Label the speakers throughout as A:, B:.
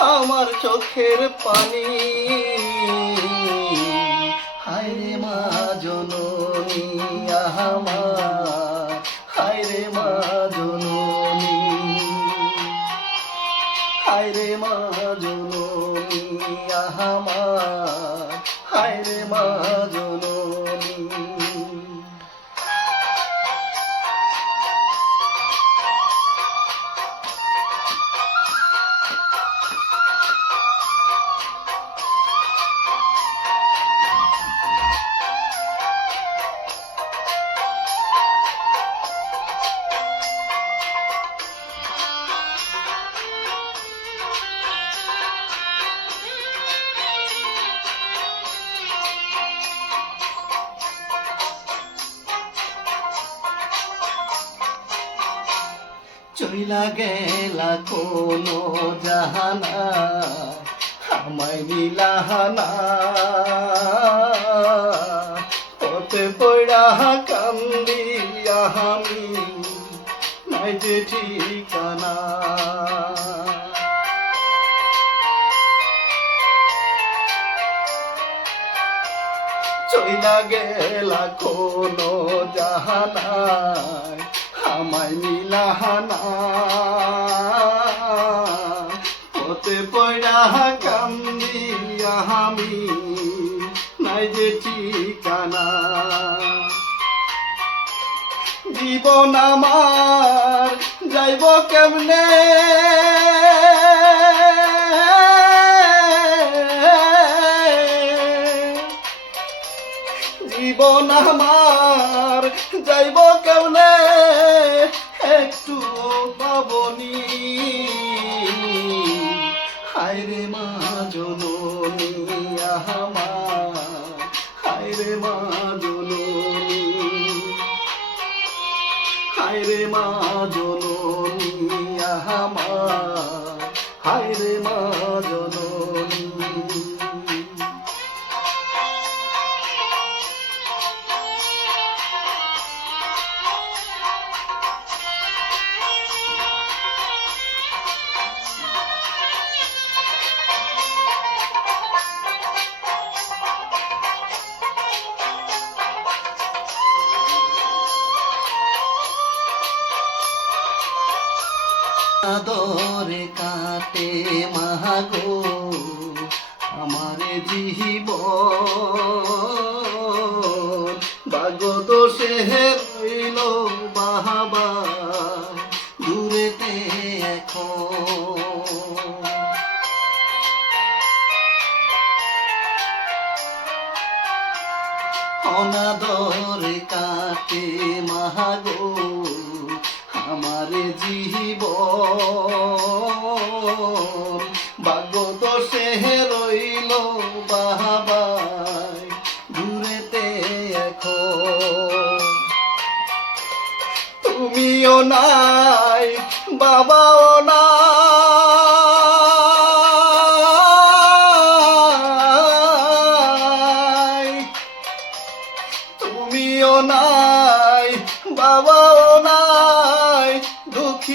A: আমার চোখের পানি। হায়রে মা জননী হায়রে মা। জননী। হায়রে মা জননী হায়রে মা জননী। চইলা গেলা কোনো জাহানা, আমায় মিলাহানা পথে পড়া কান্দি আমি নাই যে ঠিকানা। চইলা গেলা কোনো জাহানায় আমায় মিলাহানা পথে পড়া কান্দি আমি, নাই যে ঠিকানা। জীবন আমার যাইব কেমনে? জীবন আমার যাইব কেমনে? একটু পাবনি। হায়রে মা জননী আমার হায়রে মা জননী। হায়রে মা জননী আমার হায়রে মা জননী। আদরে কাটে মাগো আমার জীব বাগো দোষে রইল বাহাবা দূরেতে এখন। অনাদর কাটে আমার জীব ভাগত সে রইল বাহাবাই দূরেতে এখন। তুমিও নাই বাবাও নাই।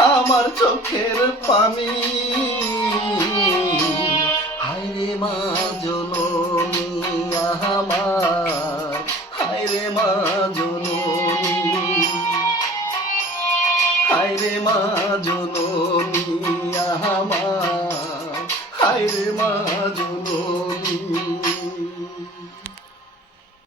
A: আমার চোখের পানি। হায়রে মা জননী আমার হায়রে মা জননী। হায়রে মা জননী আমার হায়রে মা জননী।